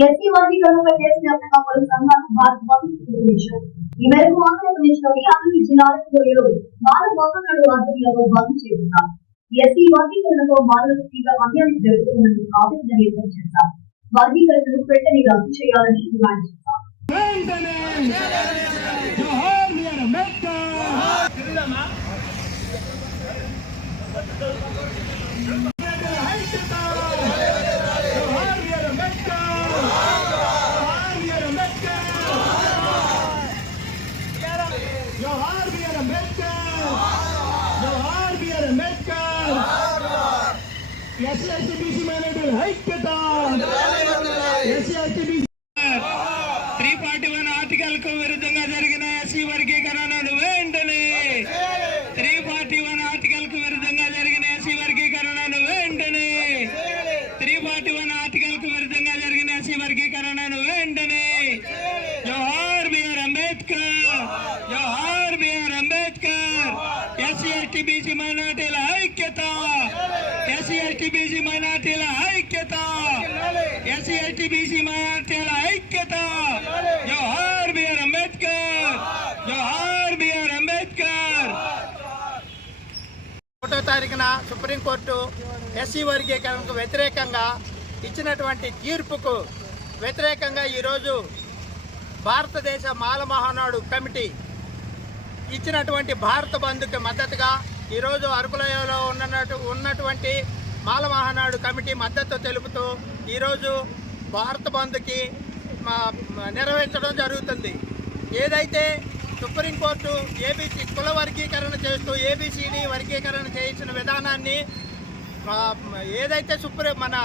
SC వర్గీకరణపై దేశవ్యాప్తంగా పలు సంఘాలు భారత బంద్ పిలుపునిచ్చారు. ఈ మేరకు ఆంధ్రప్రదేశ్లోని అన్ని జిల్లాలలో బాల గవర్నర్లు ఆధ్వర్యంలో బంద్ చేస్తున్నారు. ఎస్సీ వర్గీకరణతో బాలలకు తీవ్ర అన్యాయం జరుగుతుందని ఆవేదన వ్యక్తం చేశారు. వర్గీకరణను వెంటనే రద్దు చేయాలని డిమాండ్ చేశారు. ఆర్టికల్ కు విరుద్ధంగా జరిగిన ఎస్సీ వర్గీకరణను వెంటనే 341 ఆర్టికల్ కు విరుద్ధంగా జరిగిన ఎస్సీ వర్గీకరణను వెంటనే 341 ఆర్టికల్ కు విరుద్ధంగా జరిగిన ఎస్సీ వర్గీకరణను వెంటనే జోహార్ బిఆర్ అంబేద్కర్, జోహార్ BR Ambedkar. SC ST BC మైనార్టీల ఐక్యత, ఎస్సీ ఎస్టీ బీసీ మైనార్టీల ఐక్యత, ఎస్సీ ఎస్టీ బీసీ మైనార్టీల ఐక్యత. జోహార్ బిఆర్ అంబేద్కర్, జోహార్ బిఆర్ అంబేద్కర్. 1వ తారీఖున సుప్రీంకోర్టు ఎస్సీ వర్గీకరణకు వ్యతిరేకంగా ఇచ్చినటువంటి తీర్పుకు వ్యతిరేకంగా ఈరోజు భారతదేశ మాల మహానాడు కమిటీ ఇచ్చినటువంటి భారత బంద్కి మద్దతుగా ఈరోజు అరకులోయలో ఉన్నటువంటి మాల మహానాడు కమిటీ మద్దతు తెలుపుతూ ఈరోజు భారత బంద్కి నిర్వహించడం జరుగుతుంది. ఏదైతే సుప్రీంకోర్టు ఏబీసీ కుల వర్గీకరణ చేస్తూ ఏబీసీని వర్గీకరణ చేయించిన విధానాన్ని ఏదైతే మన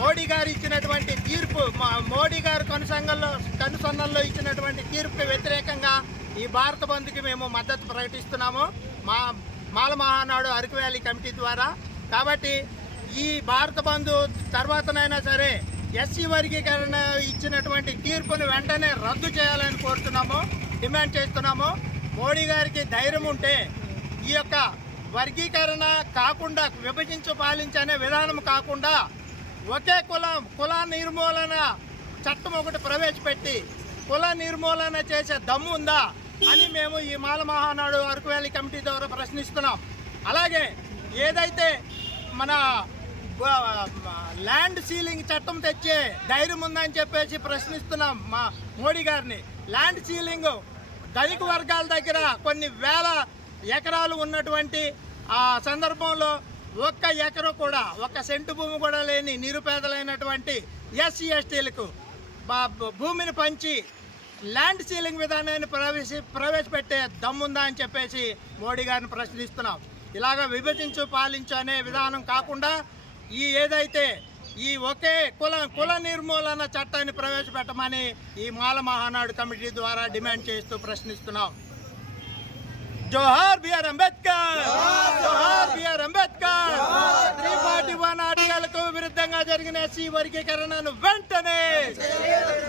మోడీ గారు ఇచ్చినటువంటి తీర్పు, మోడీ గారు కనుసన్నల్లో ఇచ్చినటువంటి తీర్పుకి వ్యతిరేకంగా ఈ భారత బంద్కి మేము మద్దతు ప్రకటిస్తున్నాము మాల మహానాడు అరకు వ్యాలీ కమిటీ ద్వారా. కాబట్టి ఈ భారత బంద్ తర్వాతనైనా సరే ఎస్సీ వర్గీకరణ ఇచ్చినటువంటి తీర్పును వెంటనే రద్దు చేయాలని కోరుతున్నాము, డిమాండ్ చేస్తున్నాము. మోడీ గారికి ధైర్యం ఉంటే ఈ యొక్క వర్గీకరణ కాకుండా విభజించు పాలించనే విధానం కాకుండా ఒకే కుల నిర్మూలన చట్టం ఒకటి ప్రవేశపెట్టి కుల నిర్మూలన చేసే దమ్ము ఉందా అని మేము ఈ మాల మహానాడు అరకు వ్యాలీ కమిటీ ద్వారా ప్రశ్నిస్తున్నాం. అలాగే ఏదైతే మన ల్యాండ్ సీలింగ్ చట్టం తెచ్చే ధైర్యం ఉందని చెప్పేసి ప్రశ్నిస్తున్నాం మా మోడీ గారిని. ల్యాండ్ సీలింగ్ ధనిక వర్గాల దగ్గర కొన్ని వేల ఎకరాలు ఉన్నటువంటి ఆ సందర్భంలో ఒక్క ఎకరం కూడా, ఒక్క సెంటు భూమి కూడా లేని నిరుపేదలైనటువంటి ఎస్సీ ఎస్టీలకు భూమిని పంచి ల్యాండ్ సీలింగ్ విధానాన్ని ప్రవేశపెట్టే దమ్ముందా అని చెప్పేసి మోడీ గారిని ప్రశ్నిస్తున్నాం. ఇలాగ విభజించు పాలించు అనే విధానం కాకుండా ఏదైతే ఈ ఒకే కుల నిర్మూలన చట్టాన్ని ప్రవేశపెట్టమని ఈ మాల మహానాడు కమిటీ ద్వారా డిమాండ్ చేస్తూ ప్రశ్నిస్తున్నాం. జోహార్ బిఆర్ అంబేద్కర్, జోహార్ బిఆర్ అంబేద్కర్. 341 ఆర్టికల్కు విరుద్ధంగా జరిగిన ఎస్సీ వర్గీకరణను వెంటనే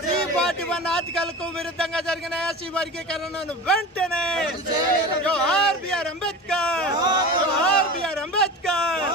341 ఆర్టికల్కు విరుద్ధంగా జరిగిన ఎస్సీ వర్గీకరణను వెంటనే జోహార్ బిఆర్ అంబేద్కర్, జోహార్ బిఆర్ అంబేద్కర్.